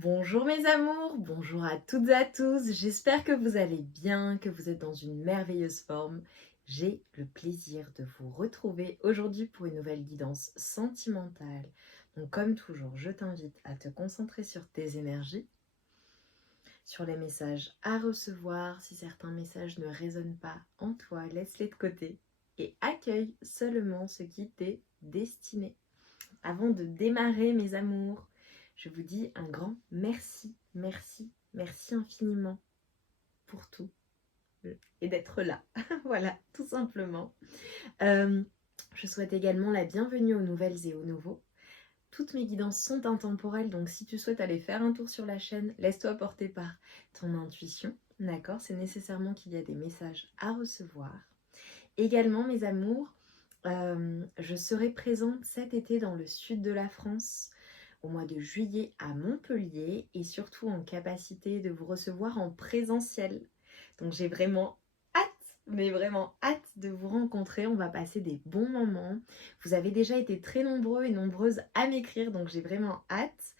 Bonjour mes amours, bonjour à toutes et à tous, j'espère que vous allez bien, que vous êtes dans une merveilleuse forme. J'ai le plaisir de vous retrouver aujourd'hui pour une nouvelle guidance sentimentale. Donc comme toujours, je t'invite à te concentrer sur tes énergies, sur les messages à recevoir. Si certains messages ne résonnent pas en toi, laisse-les de côté et accueille seulement ce qui t'est destiné. Avant de démarrer mes amours, je vous dis un grand merci, merci, merci infiniment pour tout et d'être là. Voilà, tout simplement. Je souhaite également la bienvenue aux nouvelles et aux nouveaux. Toutes mes guidances sont intemporelles, donc si tu souhaites aller faire un tour sur la chaîne, laisse-toi porter par ton intuition. D'accord, c'est nécessairement qu'il y a des messages à recevoir. Également, mes amours, je serai présente cet été dans le sud de la France, au mois de juillet à Montpellier, et surtout en capacité de vous recevoir en présentiel. Donc j'ai vraiment hâte, mais vraiment hâte de vous rencontrer. On va passer des bons moments. Vous avez déjà été très nombreux et nombreuses à m'écrire, donc j'ai vraiment hâte.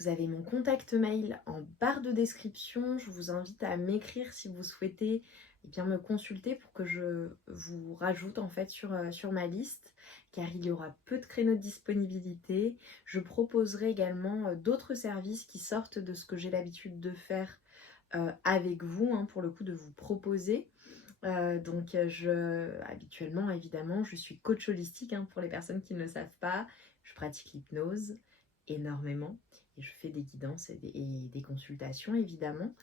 Vous avez mon contact mail en barre de description. Je vous invite à m'écrire si vous souhaitez bien me consulter pour que je vous rajoute en fait sur ma liste, car il y aura peu de créneaux de disponibilité. Je proposerai également d'autres services qui sortent de ce que j'ai l'habitude de faire avec vous, pour le coup de vous proposer. Habituellement, évidemment, je suis coach holistique, pour les personnes qui ne le savent pas. Je pratique l'hypnose énormément et je fais des guidances et des consultations, évidemment.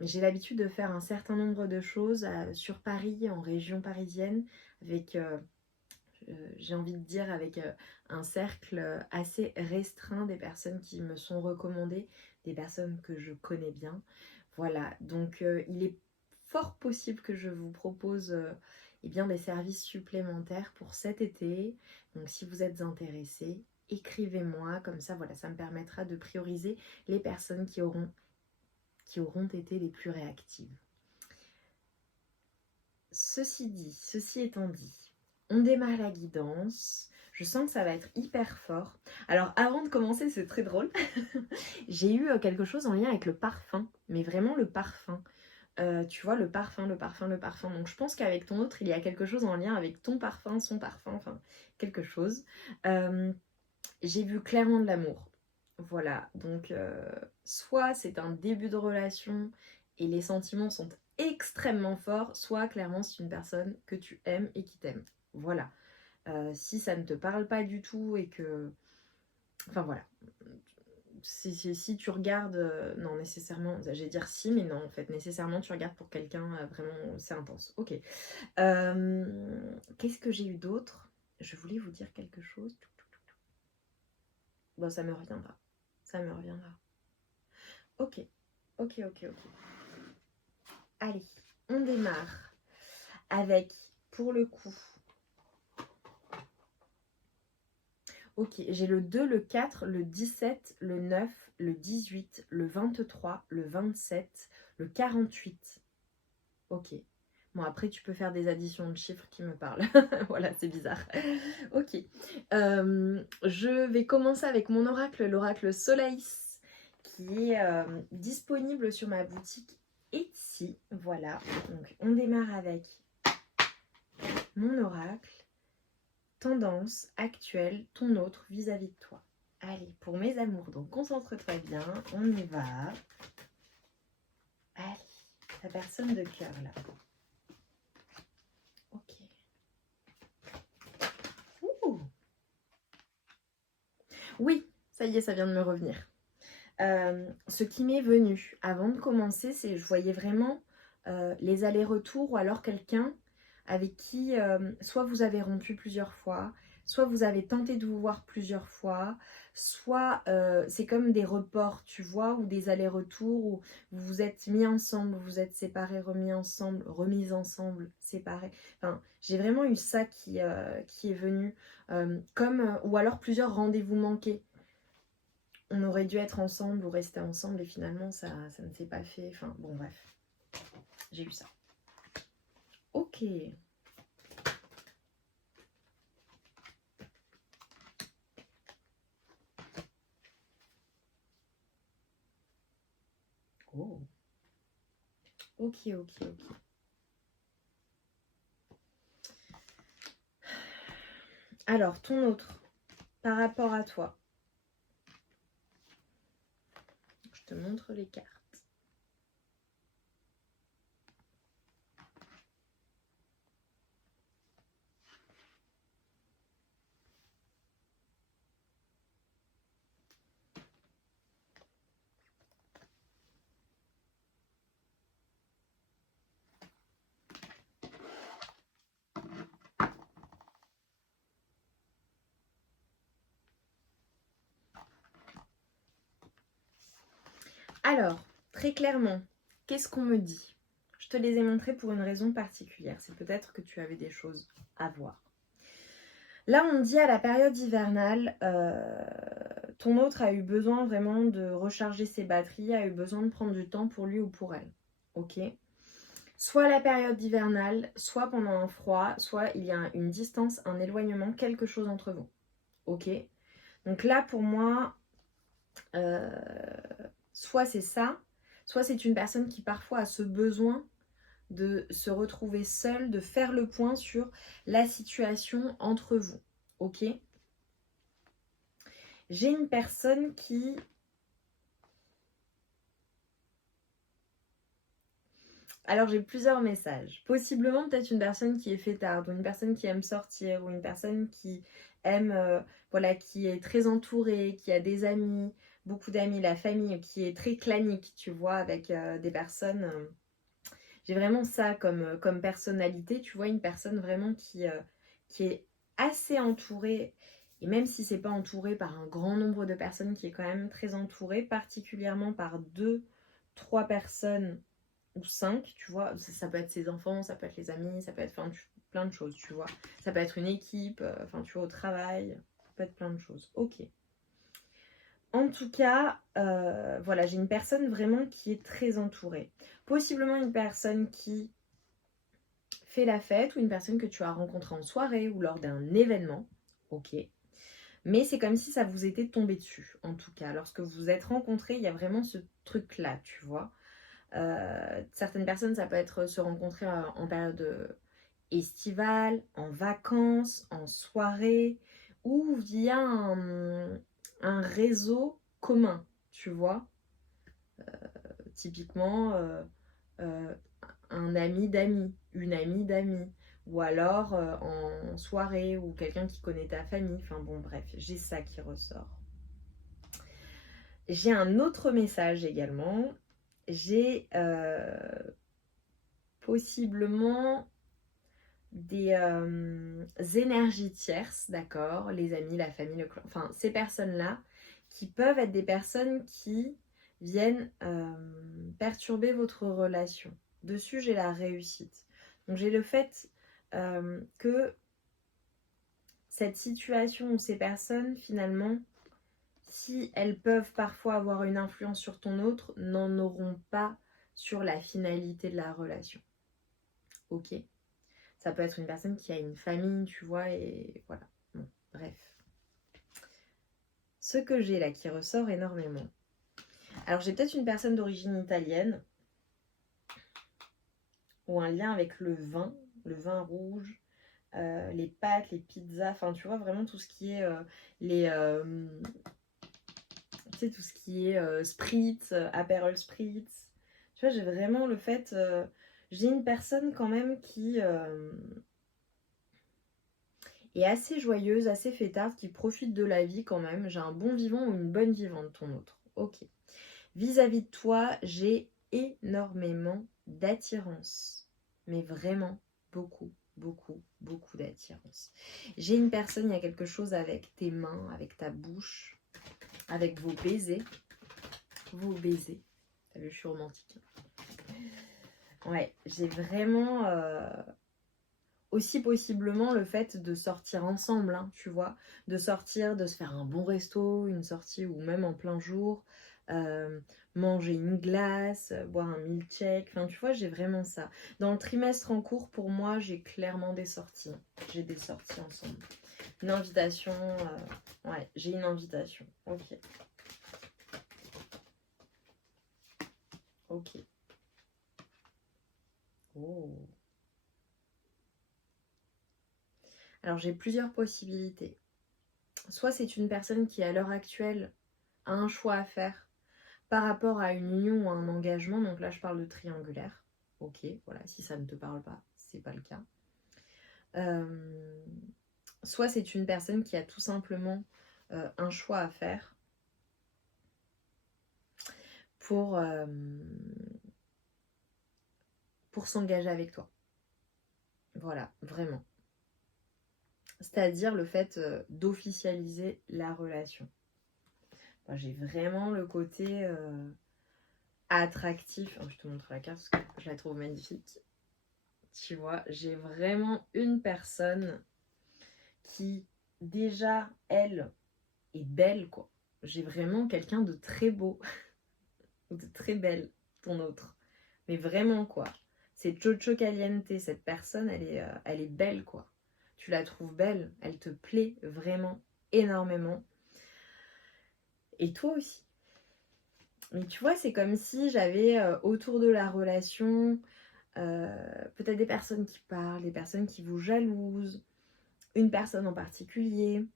J'ai l'habitude de faire un certain nombre de choses sur Paris, en région parisienne, avec, j'ai envie de dire, avec un cercle assez restreint des personnes qui me sont recommandées, des personnes que je connais bien. Voilà, donc il est fort possible que je vous propose des services supplémentaires pour cet été. Donc si vous êtes intéressés, écrivez-moi, comme ça voilà, ça me permettra de prioriser les personnes qui auront été les plus réactives. Ceci étant dit, on démarre la guidance. Je sens que ça va être hyper fort. Alors avant de commencer, c'est très drôle. J'ai eu quelque chose en lien avec le parfum, mais vraiment le parfum. Tu vois, le parfum. Donc je pense qu'avec ton autre, il y a quelque chose en lien avec ton parfum, son parfum, enfin quelque chose. J'ai vu clairement de l'amour. Voilà, donc soit c'est un début de relation et les sentiments sont extrêmement forts, soit clairement c'est une personne que tu aimes et qui t'aime. Voilà. Si ça ne te parle pas du tout et que... Enfin voilà. Si tu regardes... non, nécessairement, j'allais dire si, mais non, en fait, nécessairement, tu regardes pour quelqu'un vraiment... C'est intense. Ok. Qu'est-ce que j'ai eu d'autre? Je voulais vous dire quelque chose. Bon, ça me reviendra. Ça me reviendra. Ok. Allez, on démarre avec, pour le coup... Ok, j'ai le 2, le 4, le 17, le 9, le 18, le 23, le 27, le 48. Ok. Bon, après, tu peux faire des additions de chiffres qui me parlent. Voilà, c'est bizarre. Ok. Je vais commencer avec mon oracle, l'oracle Solaïs, qui est disponible sur ma boutique Etsy. Voilà. Donc, on démarre avec mon oracle. Tendance actuelle, ton autre vis-à-vis de toi. Allez, pour mes amours, donc concentre-toi bien, on y va. Allez, ta personne de cœur là. Ok. Ouh. Oui, ça y est, ça vient de me revenir. Ce qui m'est venu avant de commencer, c'est je voyais vraiment les allers-retours ou alors quelqu'un avec qui soit vous avez rompu plusieurs fois, soit vous avez tenté de vous voir plusieurs fois, soit c'est comme des reports, tu vois, ou des allers-retours où vous vous êtes mis ensemble, vous êtes séparés, remis ensemble, remis ensemble, séparés. Enfin, j'ai vraiment eu ça qui est venu, ou alors plusieurs rendez-vous manqués. On aurait dû être ensemble ou rester ensemble et finalement ça ne s'est pas fait. Enfin bon bref, j'ai eu ça. Ok. Oh. Ok, ok, ok. Alors, ton autre, par rapport à toi. Je te montre les cartes. Alors, très clairement, qu'est-ce qu'on me dit? Je te les ai montrés pour une raison particulière. C'est peut-être que tu avais des choses à voir. Là, on dit à la période hivernale, ton autre a eu besoin vraiment de recharger ses batteries, a eu besoin de prendre du temps pour lui ou pour elle. Ok? Soit la période hivernale, soit pendant un froid, soit il y a une distance, un éloignement, quelque chose entre vous. Ok? Donc là, pour moi, soit c'est ça, soit c'est une personne qui parfois a ce besoin de se retrouver seule, de faire le point sur la situation entre vous. Ok? J'ai une personne qui... Alors j'ai plusieurs messages. Possiblement peut-être une personne qui est fêtarde, ou une personne qui aime sortir, ou une personne qui aime, voilà, qui est très entourée, qui a des amis, beaucoup d'amis, la famille, qui est très clanique, tu vois, avec des personnes... J'ai vraiment ça comme personnalité, tu vois, une personne vraiment qui est assez entourée, et même si c'est pas entourée par un grand nombre de personnes, qui est quand même très entourée, particulièrement par 2, 3 personnes ou 5, tu vois, ça peut être ses enfants, ça peut être les amis, ça peut être plein de choses, tu vois. Ça peut être une équipe, enfin tu vois, au travail, ça peut être plein de choses. Ok. En tout cas, voilà, j'ai une personne vraiment qui est très entourée. Possiblement une personne qui fait la fête ou une personne que tu as rencontrée en soirée ou lors d'un événement. Ok. Mais c'est comme si ça vous était tombé dessus, en tout cas. Lorsque vous vous êtes rencontrés, il y a vraiment ce truc-là, tu vois. Certaines personnes, ça peut être se rencontrer en période estivale, en vacances, en soirée, ou via un réseau commun, tu vois. Typiquement, euh, un ami d'amis, une amie d'amis, ou alors en soirée, ou quelqu'un qui connaît ta famille. Enfin bon, bref, j'ai ça qui ressort. J'ai un autre message également. J'ai possiblement des énergies tierces, d'accord, les amis, la famille, le clan, enfin ces personnes-là, qui peuvent être des personnes qui viennent perturber votre relation. Dessus, j'ai la réussite. Donc j'ai le fait que cette situation ou ces personnes, finalement, si elles peuvent parfois avoir une influence sur ton autre, n'en auront pas sur la finalité de la relation. Ok? Ça peut être une personne qui a une famille, tu vois, et voilà. Bon, bref. Ce que j'ai là qui ressort énormément. Alors, j'ai peut-être une personne d'origine italienne ou un lien avec le vin rouge, les pâtes, les pizzas, enfin, tu vois, vraiment tout ce qui est tu sais, tout ce qui est spritz, Aperol spritz. Tu vois, j'ai vraiment le fait... j'ai une personne quand même qui... et assez joyeuse, assez fêtarde, qui profite de la vie quand même. J'ai un bon vivant ou une bonne vivante, ton autre. Ok. Vis-à-vis de toi, j'ai énormément d'attirance. Mais vraiment beaucoup, beaucoup, beaucoup d'attirance. J'ai une personne, il y a quelque chose avec tes mains, avec ta bouche, avec vos baisers. Vos baisers. T'as vu, je suis romantique. Ouais, j'ai vraiment... aussi possiblement le fait de sortir ensemble, hein, tu vois, de sortir, de se faire un bon resto, une sortie ou même en plein jour, euh, manger une glace, boire un milkshake, enfin tu vois, j'ai vraiment ça. Dans le trimestre en cours, pour moi, j'ai clairement des sorties, j'ai des sorties ensemble. Une invitation, ouais, j'ai une invitation, ok. Ok. Oh. Alors j'ai plusieurs possibilités. Soit c'est une personne qui à l'heure actuelle a un choix à faire par rapport à une union ou à un engagement. Donc là je parle de triangulaire. Ok, voilà, si ça ne te parle pas, c'est pas le cas. Soit c'est une personne qui a tout simplement un choix à faire pour s'engager avec toi. Voilà, vraiment. C'est-à-dire le fait d'officialiser la relation. Moi, j'ai vraiment le côté attractif. Oh, je te montre la carte parce que je la trouve magnifique. Tu vois, j'ai vraiment une personne qui, déjà, elle, est belle, quoi. J'ai vraiment quelqu'un de très beau, de très belle, ton autre. Mais vraiment, quoi. C'est Chocho Caliente, cette personne, elle est belle, quoi. Tu la trouves belle, elle te plaît vraiment énormément. Et toi aussi. Mais tu vois, c'est comme si j'avais autour de la relation peut-être des personnes qui parlent, des personnes qui vous jalousent, une personne en particulier.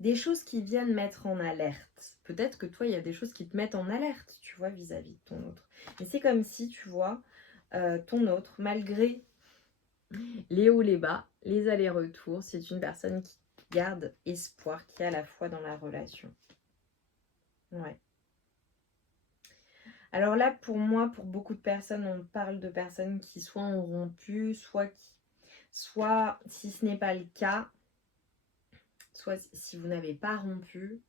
Des choses qui viennent mettre en alerte. Peut-être que toi, il y a des choses qui te mettent en alerte, tu vois, vis-à-vis de ton autre. Mais c'est comme si, tu vois, ton autre, malgré les hauts, les bas, les allers-retours, c'est une personne qui garde espoir, qui est à la fois dans la relation. Ouais. Alors là, pour moi, pour beaucoup de personnes, on parle de personnes qui soit ont rompu, soit si ce n'est pas le cas, soit si vous n'avez pas rompu,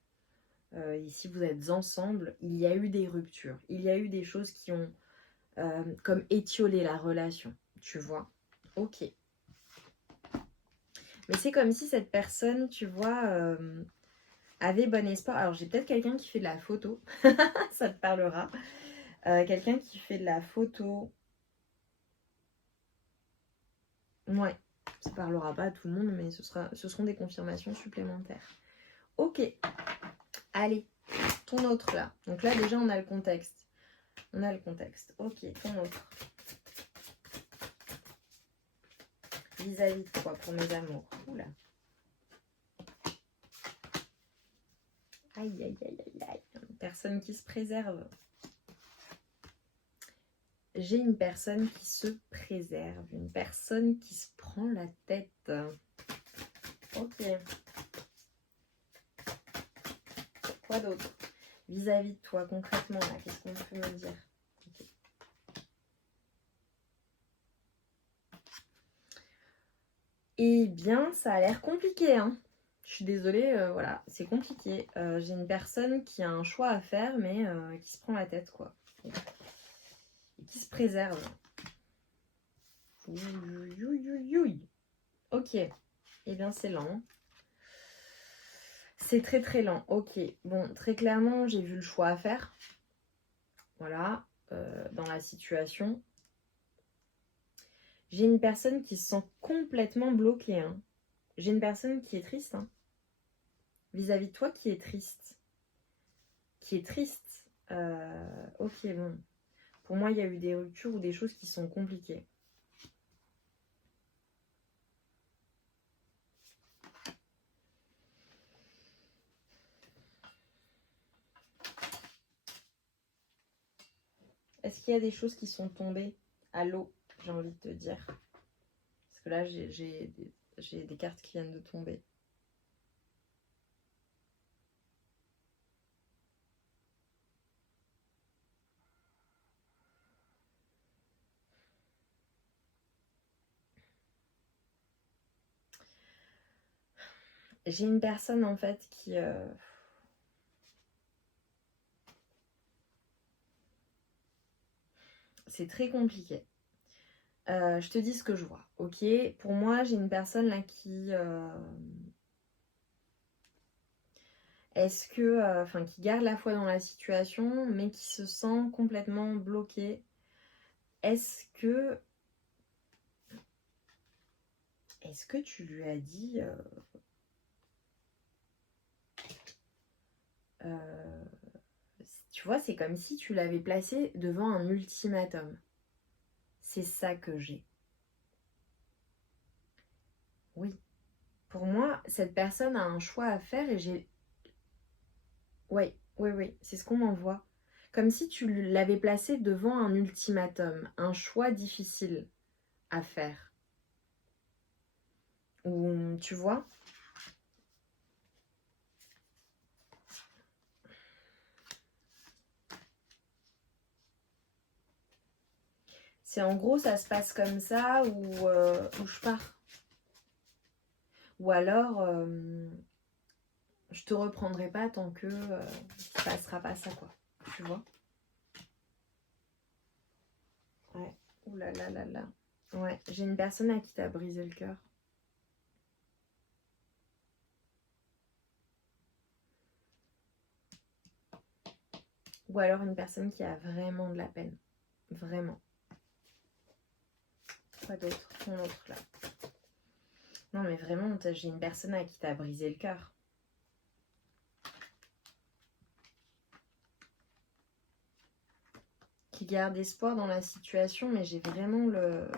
et si vous êtes ensemble, il y a eu des ruptures. Il y a eu des choses qui ont comme étiolé la relation, tu vois. Ok. Mais c'est comme si cette personne, tu vois, avait bon espoir. Alors j'ai peut-être quelqu'un qui fait de la photo, ça te parlera. Quelqu'un qui fait de la photo. Ouais, ça parlera pas à tout le monde, mais ce seront des confirmations supplémentaires. Ok, allez, ton autre là. Donc là déjà on a le contexte. On a le contexte. Ok, ton autre. Vis-à-vis de toi pour mes amours. Oula. Aïe, aïe, aïe, aïe, aïe. Une personne qui se préserve. J'ai une personne qui se préserve. Une personne qui se prend la tête. Ok. Quoi d'autre? Vis-à-vis de toi, concrètement, là, qu'est-ce qu'on peut me dire? Okay. Eh bien, ça a l'air compliqué, hein. Je suis désolée, voilà, c'est compliqué. J'ai une personne qui a un choix à faire, mais qui se prend la tête, quoi. Et qui se préserve. Ok. Eh bien, c'est lent. C'est très très lent. Ok. Bon, très clairement, j'ai vu le choix à faire. Voilà. Dans la situation. J'ai une personne qui se sent complètement bloquée. Hein. J'ai une personne qui est triste. Hein. Vis-à-vis de toi, qui est triste. Qui est triste. Ok, bon. Pour moi, il y a eu des ruptures ou des choses qui sont compliquées. Est-ce qu'il y a des choses qui sont tombées à l'eau, j'ai envie de te dire? Parce que là, j'ai des cartes qui viennent de tomber. J'ai une personne, en fait, qui... C'est très compliqué. Je te dis ce que je vois, ok? Pour moi, j'ai une personne là qui... Est-ce que... Enfin, qui garde la foi dans la situation, mais qui se sent complètement bloquée. Est-ce que... Est-ce que tu lui as dit... tu vois, c'est comme si tu l'avais placé devant un ultimatum. C'est ça que j'ai. Oui. Pour moi, cette personne a un choix à faire et j'ai... Oui, oui, oui, c'est ce qu'on m'envoie. Comme si tu l'avais placé devant un ultimatum, un choix difficile à faire. Ou, tu vois, c'est en gros, ça se passe comme ça ou je pars. Ou alors, je te reprendrai pas tant que il ne passera pas ça, quoi. Tu vois? Ouais. Ouh là là là là. Ouais, j'ai une personne à qui t'as brisé le cœur. Ou alors une personne qui a vraiment de la peine. Vraiment. Quoi d'autre? Ton autre là. Non mais vraiment, j'ai une personne à qui t'as brisé le cœur. Qui garde espoir dans la situation, mais j'ai vraiment le...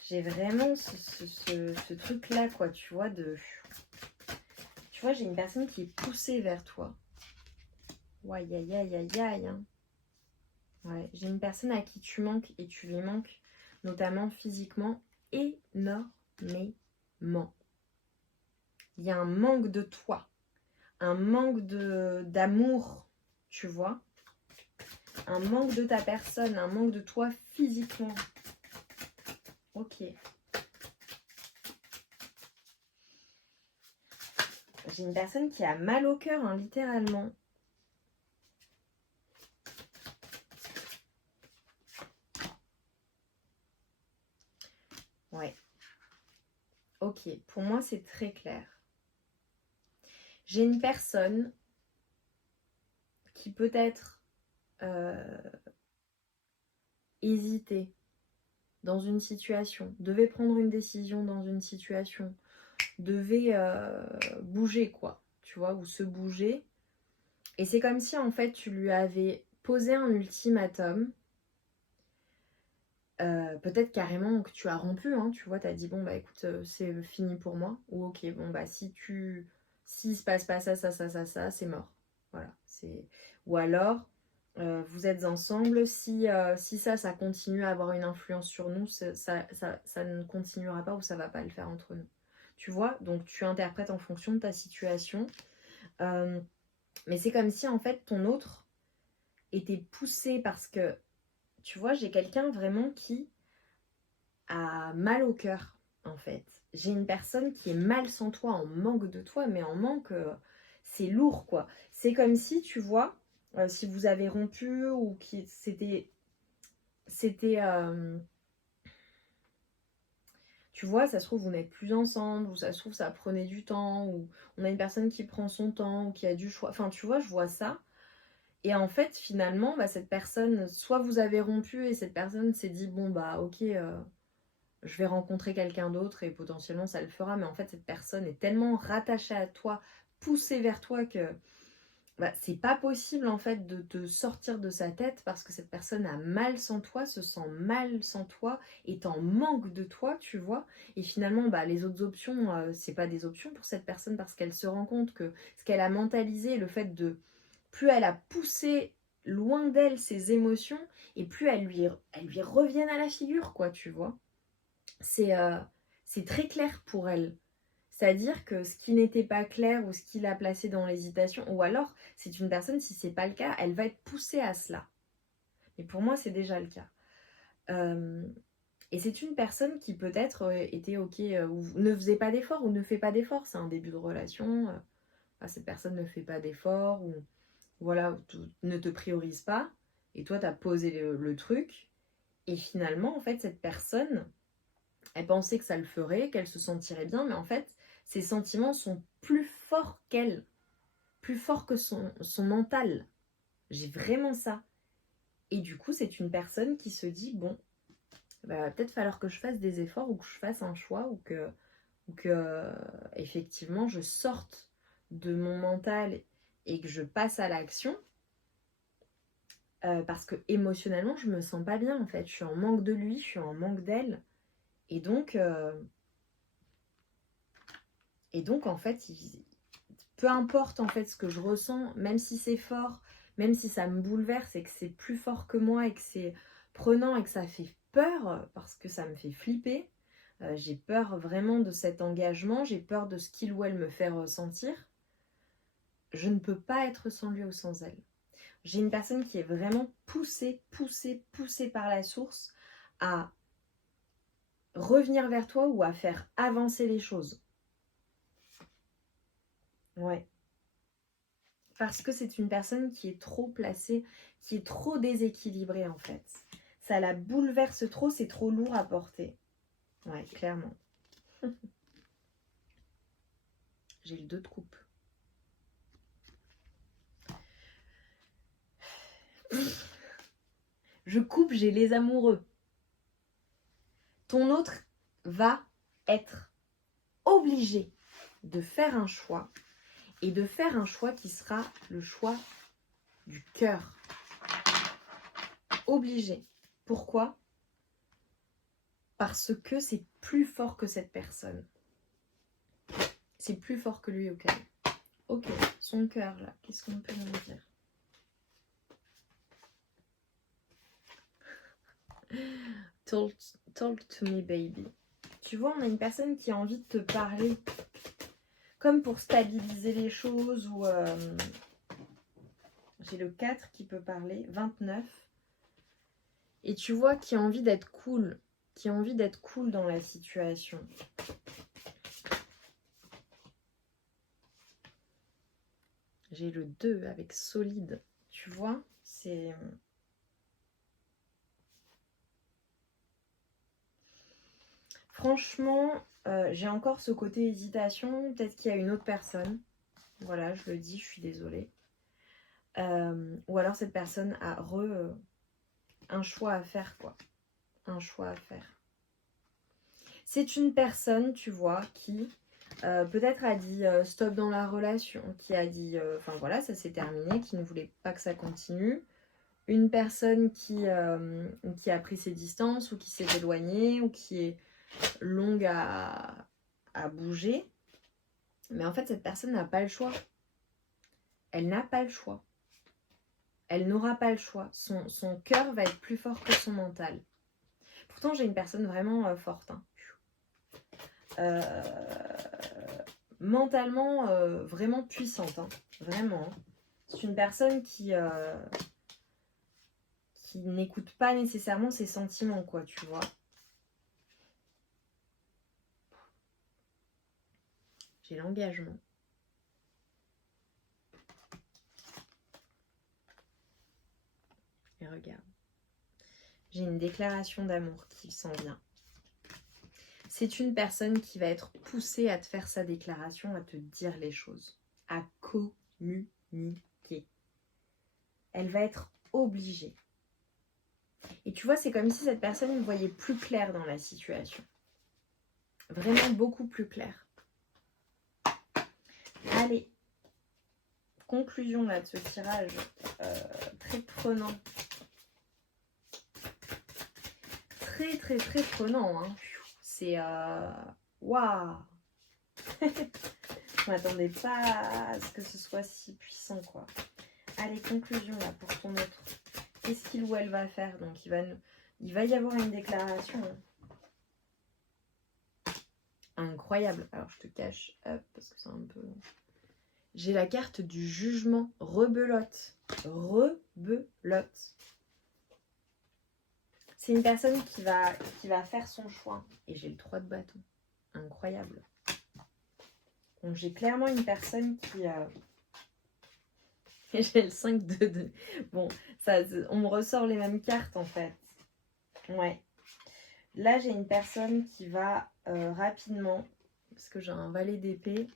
J'ai vraiment ce truc-là, quoi, tu vois, de... Tu vois, j'ai une personne qui est poussée vers toi. Ouais, aïe, aïe, aïe, aïe, aïe. Hein. Ouais, j'ai une personne à qui tu manques et tu lui manques, notamment physiquement, énormément. Il y a un manque de toi, un manque d'amour, tu vois, un manque de ta personne, un manque de toi physiquement. Ok. J'ai une personne qui a mal au cœur, hein, littéralement. Ouais. Ok, pour moi c'est très clair. J'ai une personne qui peut-être hésitait dans une situation, devait prendre une décision dans une situation, devait bouger quoi, tu vois, ou se bouger. Et c'est comme si en fait tu lui avais posé un ultimatum. Peut-être carrément que tu as rompu, hein, tu vois, tu as dit bon bah écoute c'est fini pour moi, ou ok bon bah s'il se passe pas ça, c'est mort. Voilà, c'est... Ou alors vous êtes ensemble, si ça continue à avoir une influence sur nous, ça ne continuera pas ou ça va pas le faire entre nous. Tu vois, donc tu interprètes en fonction de ta situation. Mais c'est comme si en fait ton autre était poussé parce que, tu vois, j'ai quelqu'un vraiment qui a mal au cœur, en fait. J'ai une personne qui est mal sans toi, en manque de toi, mais en manque, c'est lourd, quoi. C'est comme si, tu vois, si vous avez rompu ou qui c'était tu vois, ça se trouve, vous n'êtes plus ensemble, ou ça se trouve, ça prenait du temps, ou on a une personne qui prend son temps, ou qui a du choix. Enfin, tu vois, je vois ça. Et en fait, finalement, bah, cette personne, soit vous avez rompu et cette personne s'est dit, bon, bah, ok, je vais rencontrer quelqu'un d'autre et potentiellement ça le fera. Mais en fait, cette personne est tellement rattachée à toi, poussée vers toi que bah, c'est pas possible en fait de te sortir de sa tête parce que cette personne a mal sans toi, se sent mal sans toi, est en manque de toi, tu vois. Et finalement, bah, les autres options, c'est pas des options pour cette personne parce qu'elle se rend compte que ce qu'elle a mentalisé, le fait de plus elle a poussé loin d'elle ses émotions et plus elles lui reviennent à la figure, quoi, tu vois. C'est c'est très clair pour elle. C'est-à-dire que ce qui n'était pas clair ou ce qui l'a placé dans l'hésitation, ou alors c'est une personne, si c'est pas le cas, elle va être poussée à cela. Mais pour moi, c'est déjà le cas. Euh, et c'est une personne qui peut-être était ok, ou ne faisait pas d'effort ou ne fait pas d'effort. C'est un début de relation. Cette personne ne fait pas d'effort ou voilà, ne te priorise pas. Et toi, tu as posé le truc. Et finalement, en fait, cette personne, elle pensait que ça le ferait, qu'elle se sentirait bien, mais en fait, ses sentiments sont plus forts qu'elle, plus forts que son mental. J'ai vraiment ça. Et du coup, c'est une personne qui se dit, bon, va peut-être falloir que je fasse des efforts ou que je fasse un choix ou que effectivement je sorte de mon mental et que je passe à l'action. Parce que émotionnellement je me sens pas bien en fait, je suis en manque de lui, je suis en manque d'elle et donc en fait peu importe en fait ce que je ressens, même si c'est fort, même si ça me bouleverse et que c'est plus fort que moi et que c'est prenant et que ça fait peur parce que ça me fait flipper, j'ai peur vraiment de cet engagement, j'ai peur de ce qu'il ou elle me fait ressentir, je ne peux pas être sans lui ou sans elle. J'ai une personne qui est vraiment poussée par la source à revenir vers toi ou à faire avancer les choses. Ouais. Parce que c'est une personne qui est trop placée, qui est trop déséquilibrée en fait. Ça la bouleverse trop, c'est trop lourd à porter. Ouais, clairement. J'ai le 2 de coupe. Je coupe, j'ai les amoureux. Ton autre va être obligé de faire un choix et de faire un choix qui sera le choix du cœur. Obligé. Pourquoi ? Parce que c'est plus fort que cette personne. C'est plus fort que lui, ok. Ok, son cœur là, qu'est-ce qu'on peut nous dire ? Talk to me baby. Tu vois, on a une personne qui a envie de te parler comme pour stabiliser les choses ou j'ai le 4 qui peut parler, 29. Et tu vois qui a envie d'être cool, dans la situation. J'ai le 2 avec solide. Tu vois, c'est... Franchement, j'ai encore ce côté hésitation. Peut-être qu'il y a une autre personne. Voilà, je le dis, je suis désolée. Ou alors cette personne a un choix à faire, quoi. Un choix à faire. C'est une personne, tu vois, qui peut-être a dit stop dans la relation, qui a dit, enfin voilà, ça s'est terminé, qui ne voulait pas que ça continue. Une personne qui a pris ses distances ou qui s'est éloignée ou qui est longue à bouger. Mais en fait, cette personne n'a pas le choix. Elle n'a pas le choix. Elle n'aura pas le choix. Son cœur va être plus fort que son mental. Pourtant, j'ai une personne vraiment forte. Hein. Mentalement, vraiment puissante. Hein. Vraiment. C'est une personne qui n'écoute pas nécessairement ses sentiments, quoi, tu vois. J'ai l'engagement. Et regarde. J'ai une déclaration d'amour qui s'en vient. C'est une personne qui va être poussée à te faire sa déclaration, à te dire les choses, à communiquer. Elle va être obligée. Et tu vois, c'est comme si cette personne voyait plus clair dans la situation. Vraiment beaucoup plus clair. Allez, conclusion là de ce tirage très prenant. Très prenant. Hein. C'est... Waouh. Je m'attendais pas à ce que ce soit si puissant, quoi. Allez, conclusion là pour ton autre. Qu'est-ce qu'il ou elle va faire? Donc il va y avoir une déclaration. Incroyable. Alors je te cache, hop, parce que c'est un peu... J'ai la carte du jugement. Rebelote. Rebelote. C'est une personne qui va faire son choix. Et j'ai le 3 de bâton. Incroyable. Donc j'ai clairement une personne qui... Et j'ai le 5 de... Bon, on me ressort les mêmes cartes en fait. Ouais. Là, j'ai une personne qui va rapidement, parce que j'ai un valet d'épée,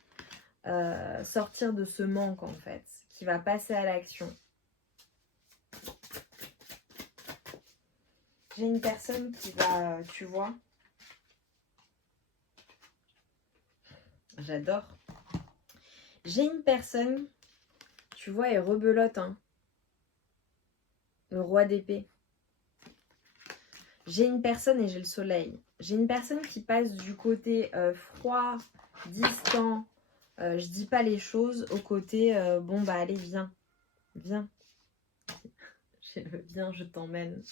sortir de ce manque en fait. Qui va passer à l'action. J'ai une personne qui va, tu vois, j'adore. J'ai une personne, tu vois, elle rebelote, hein. Le roi d'épée. J'ai une personne et j'ai le soleil. J'ai une personne qui passe du côté froid, distant, je dis pas les choses, au côté bon bah allez viens, viens. J'ai le viens, je t'emmène.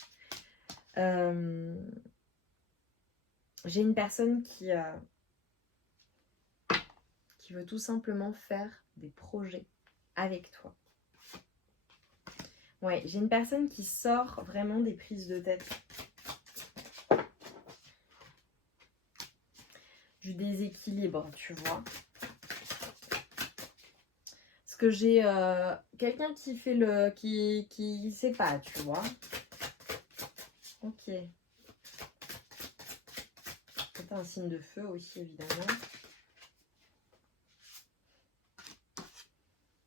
J'ai une personne qui veut tout simplement faire des projets avec toi. Ouais, j'ai une personne qui sort vraiment des prises de tête. Du déséquilibre, tu vois. Parce que j'ai quelqu'un qui fait le... qui sait pas, tu vois. Ok. C'est un signe de feu aussi, évidemment.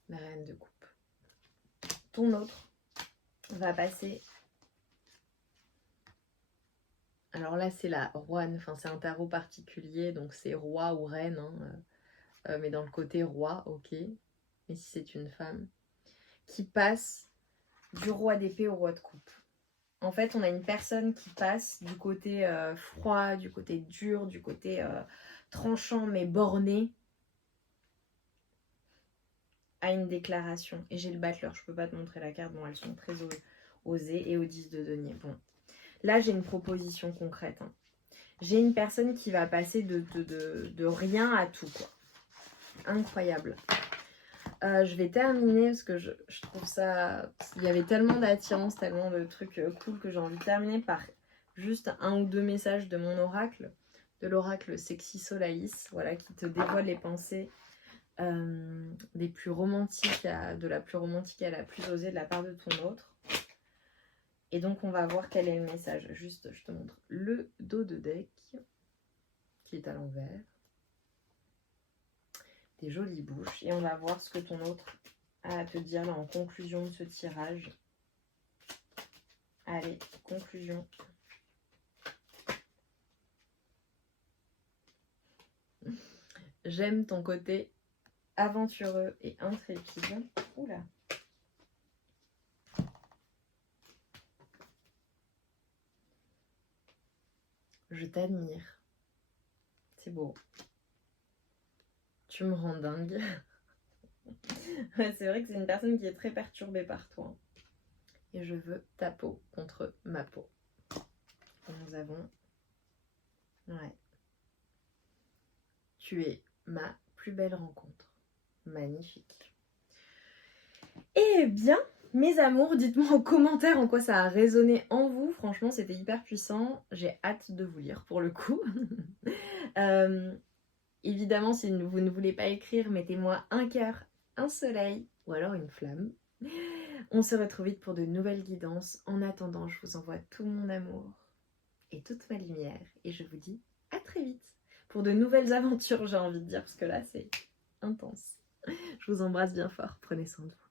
La reine de coupe. Ton autre va passer. Alors là, c'est la roine. Enfin, c'est un tarot particulier. Donc, c'est roi ou reine. Hein, mais dans le côté roi, ok. Mais si c'est une femme. Qui passe du roi d'épée au roi de coupe. En fait, on a une personne qui passe du côté froid, du côté dur, du côté tranchant mais borné à une déclaration. Et j'ai le battleur, je peux pas te montrer la carte, bon elles sont très osées, et au 10 de denier. Bon, là j'ai une proposition concrète. Hein. J'ai une personne qui va passer de rien à tout, quoi. Incroyable. Je vais terminer parce que je trouve ça... Il y avait tellement d'attirance, tellement de trucs cool que j'ai envie de terminer par juste un ou deux messages de mon oracle, de l'oracle Sexy Solaïs, voilà, qui te dévoile les pensées des plus romantiques, de la plus romantique à la plus osée de la part de ton autre. Et donc on va voir quel est le message. Juste, je te montre le dos de deck qui est à l'envers. Des jolies bouches. Et on va voir ce que ton autre a à te dire là en conclusion de ce tirage. Allez, conclusion. J'aime ton côté aventureux et intrépide. Oula. Je t'admire. C'est beau. Tu me rends dingue. Ouais, c'est vrai que c'est une personne qui est très perturbée par toi. Et je veux ta peau contre ma peau. Et nous avons... Ouais. Tu es ma plus belle rencontre. Magnifique. Eh bien, mes amours, dites-moi en commentaire en quoi ça a résonné en vous. Franchement, c'était hyper puissant. J'ai hâte de vous lire pour le coup. Évidemment, si vous ne voulez pas écrire, mettez-moi un cœur, un soleil ou alors une flamme. On se retrouve vite pour de nouvelles guidances. En attendant, je vous envoie tout mon amour et toute ma lumière. Et je vous dis à très vite pour de nouvelles aventures, j'ai envie de dire, parce que là, c'est intense. Je vous embrasse bien fort. Prenez soin de vous.